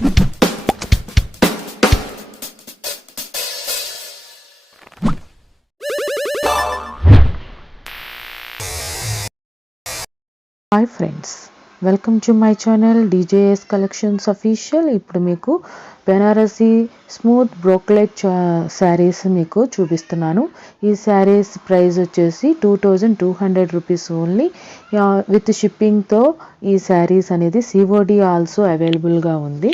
Hi friends, welcome to my channel DJS collections official. ఇప్పుడు మీకు Banarasi smooth brocade saris మీకు చూపిస్తున్నాను. ఈ శారీస్ ప్రైస్ వచ్చేసి 2200 రూపీస్ ఓన్లీ. విత్ షిప్పింగ్తో ఈ శారీస్ అనేది సిఓడి ఆల్సో అవైలబుల్గా ఉంది.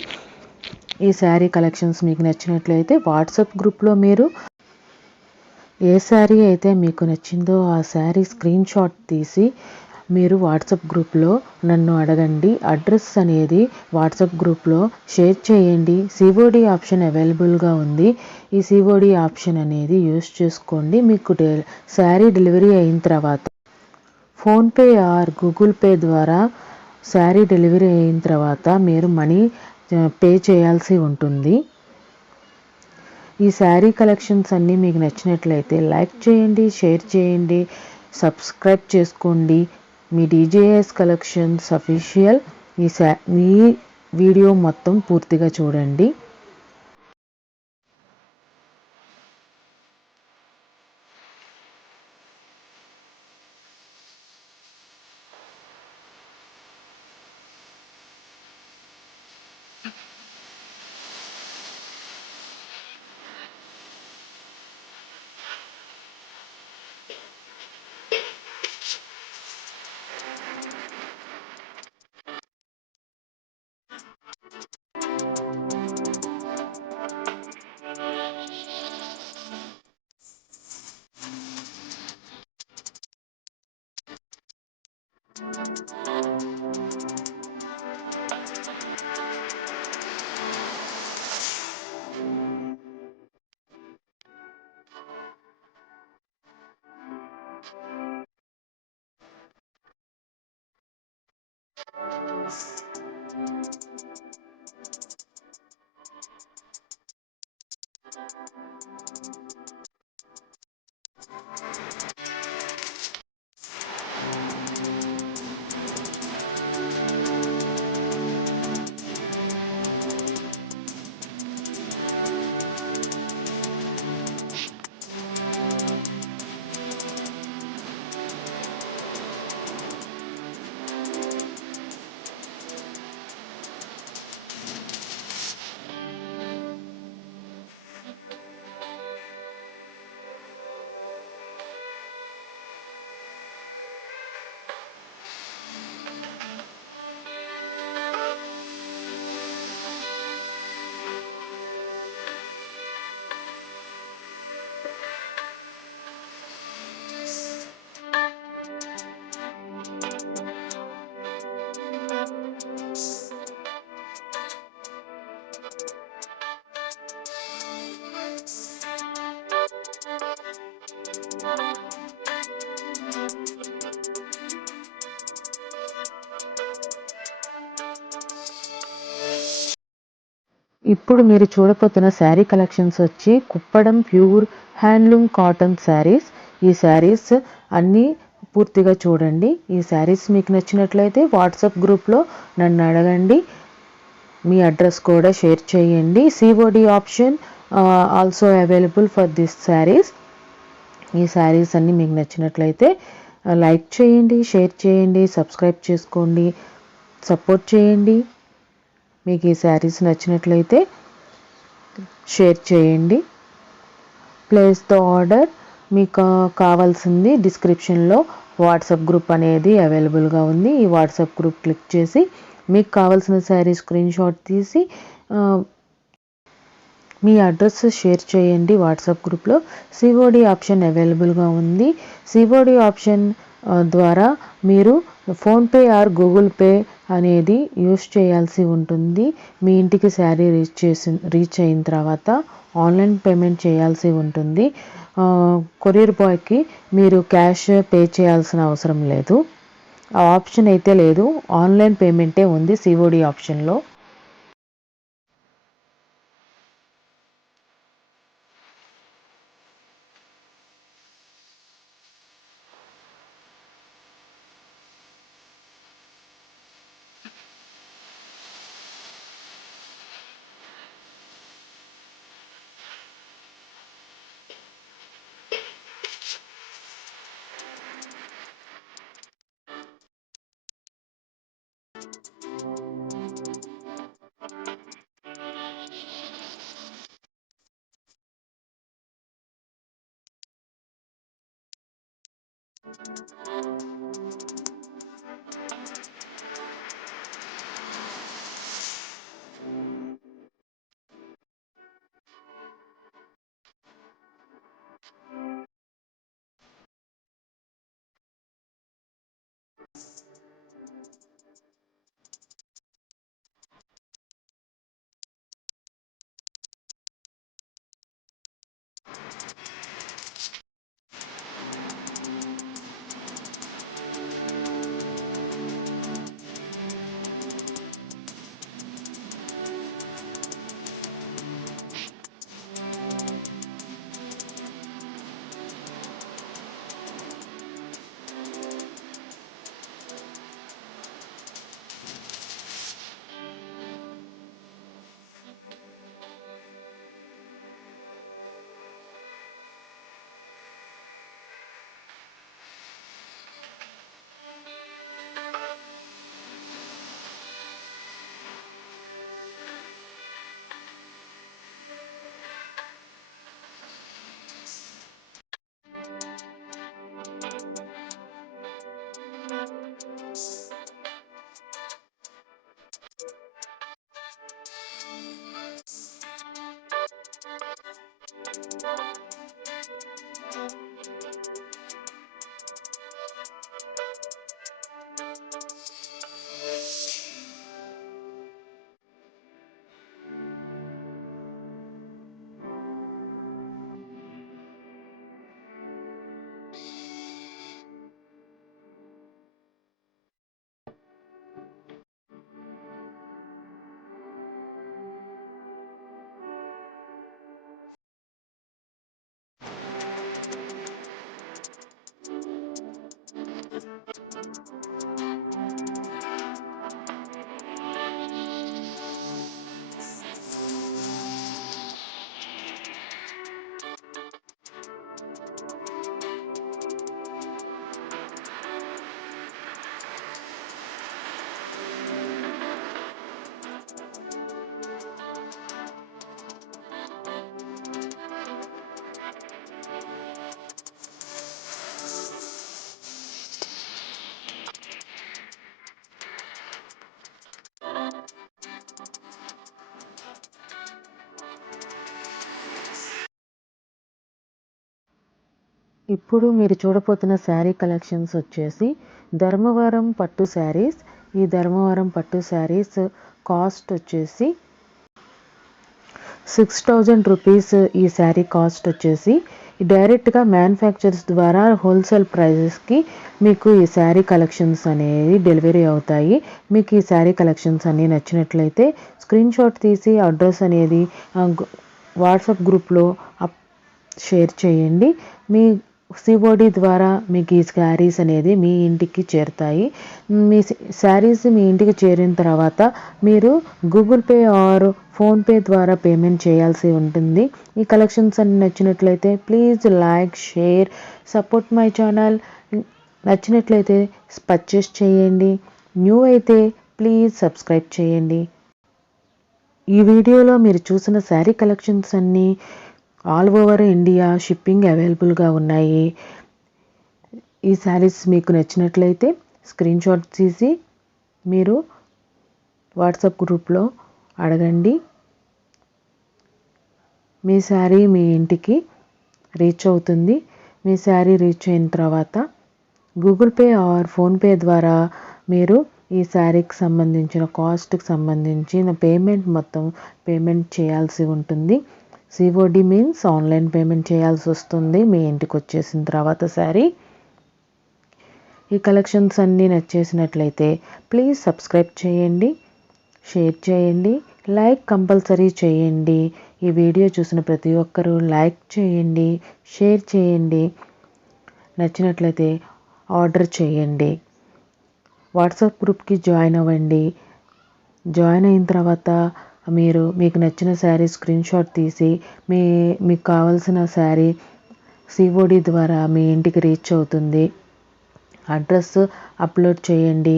ఈ శారీ కలెక్షన్స్ మీకు నచ్చినట్లయితే వాట్సాప్ గ్రూప్లో మీరు ఏ శారీ అయితే మీకు నచ్చిందో ఆ శారీ స్క్రీన్ షాట్ తీసి మీరు వాట్సాప్ గ్రూప్లో నన్ను అడగండి. అడ్రస్ అనేది వాట్సాప్ గ్రూప్లో షేర్ చేయండి. సిఓడి ఆప్షన్ అవైలబుల్గా ఉంది. ఈ సిఓడి ఆప్షన్ అనేది యూస్ చేసుకోండి. మీకు శారీ డెలివరీ అయిన తర్వాత ఫోన్పే ఆర్ గూగుల్ పే ద్వారా శారీ డెలివరీ అయిన తర్వాత మీరు మనీ పే చేయాల్సి ఉంటుంది. ఈ శారీ కలెక్షన్స్ అన్నీ మీకు నచ్చినట్లయితే లైక్ చేయండి, షేర్ చేయండి, సబ్స్క్రైబ్ చేసుకోండి. మీ డీజేఎస్ కలెక్షన్స్ అఫీషియల్ ఈ వీడియో మొత్తం పూర్తిగా చూడండి. ఇప్పుడు మీరు చూడబోతున్న శారీ కలెక్షన్స్ వచ్చి Kuppadam pure handloom cotton saris. ఈ శారీస్ అన్నీ పూర్తిగా చూడండి. ఈ శారీస్ మీకు నచ్చినట్లయితే వాట్సాప్ గ్రూప్లో నన్ను అడగండి. మీ అడ్రస్ కూడా షేర్ చేయండి. COD option also available for this saris. ఈ శారీస్ అన్నీ మీకు నచ్చినట్లయితే లైక్ చేయండి, షేర్ చేయండి, సబ్స్క్రైబ్ చేసుకోండి, సపోర్ట్ చేయండి. మీకు ఈ శారీస్ నచ్చినట్లయితే షేర్ చేయండి. Place the order. మీకు కావాల్సింది డిస్క్రిప్షన్లో వాట్సాప్ గ్రూప్ అనేది అవైలబుల్గా ఉంది. ఈ వాట్సాప్ గ్రూప్ క్లిక్ చేసి మీకు కావాల్సిన శారీ స్క్రీన్ షాట్ తీసి మీ అడ్రస్ షేర్ చేయండి వాట్సాప్ గ్రూప్లో. సిఓడి ఆప్షన్ అవైలబుల్గా ఉంది. సిఓడి ఆప్షన్ ద్వారా మీరు ఫోన్పే ఆర్ గూగుల్ పే అనేది యూస్ చేయాల్సి ఉంటుంది. మీ ఇంటికి శారీ రీచ్ అయిన తర్వాత ఆన్లైన్ పేమెంట్ చేయాల్సి ఉంటుంది. కొరియర్ బాయ్కి మీరు క్యాష్ పే చేయాల్సిన అవసరం లేదు. ఆ ఆప్షన్ అయితే లేదు. ఆన్లైన్ పేమెంటే ఉంది సిఓడి ఆప్షన్లో. ఇప్పుడు మీరు చూడబోతున్న శారీ కలెక్షన్స్ వచ్చేసి ధర్మవరం పట్టు శారీస్. ఈ ధర్మవరం పట్టు శారీస్ కాస్ట్ వచ్చేసి 6000 రూపీస్. ఈ శారీ కాస్ట్ వచ్చేసి డైరెక్ట్గా మ్యానుఫ్యాక్చర్స్ ద్వారా హోల్సేల్ ప్రైజెస్కి మీకు ఈ శారీ కలెక్షన్స్ అనేవి డెలివరీ అవుతాయి. మీకు ఈ శారీ కలెక్షన్స్ అన్నీ నచ్చినట్లయితే స్క్రీన్ షాట్ తీసి అడ్రస్ అనేది వాట్సాప్ గ్రూప్లో షేర్ చేయండి. మీ సిఓడి ద్వారా మీకు ఈ శారీస్ అనేది మీ ఇంటికి చేరుతాయి. మీ శారీస్ మీ ఇంటికి చేరిన తర్వాత మీరు గూగుల్ పే ఆర్ ఫోన్పే ద్వారా పేమెంట్ చేయాల్సి ఉంటుంది. ఈ కలెక్షన్స్ అన్ని నచ్చినట్లయితే please like, share, support my channel. నచ్చినట్లయితే పర్చేస్ చేయండి. న్యూ అయితే ప్లీజ్ సబ్స్క్రైబ్ చేయండి. ఈ వీడియోలో మీరు చూసిన శారీ కలెక్షన్స్ అన్నీ ఆల్ ఓవర్ ఇండియా షిప్పింగ్ అవైలబుల్గా ఉన్నాయి. ఈ శారీస్ మీకు నచ్చినట్లయితే స్క్రీన్ షాట్ తీసి మీరు వాట్సాప్ గ్రూప్లో అడగండి. మీ శారీ మీ ఇంటికి రీచ్ అవుతుంది. మీ శారీ రీచ్ అయిన తర్వాత గూగుల్ పే ఆర్ ఫోన్పే ద్వారా మీరు ఈ శారీకి సంబంధించిన కాస్ట్కి సంబంధించిన పేమెంట్ మొత్తం పేమెంట్ చేయాల్సి ఉంటుంది. సిఓడి మీన్స్ ఆన్లైన్ పేమెంట్ చేయాల్సి వస్తుంది మీ ఇంటికి వచ్చేసిన తర్వాత శారీ. ఈ కలెక్షన్స్ అన్నీ నచ్చేసినట్లయితే ప్లీజ్ సబ్స్క్రైబ్ చేయండి, షేర్ చేయండి, లైక్ కంపల్సరీ చేయండి. ఈ వీడియో చూసిన ప్రతి ఒక్కరూ లైక్ చేయండి, షేర్ చేయండి. నచ్చినట్లయితే ఆర్డర్ చేయండి. వాట్సాప్ గ్రూప్కి జాయిన్ అవ్వండి. జాయిన్ అయిన తర్వాత మీకు నచ్చిన శారీ స్క్రీన్ షాట్ తీసి మీకు కావాల్సిన శారీ సిఓడి ద్వారా మీ ఇంటికి రీచ్ అవుతుంది. అడ్రస్ అప్లోడ్ చేయండి.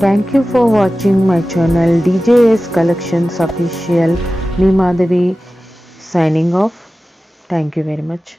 Thank you for watching my channel DJS collections official. Me Madhavi signing off. Thank you very much.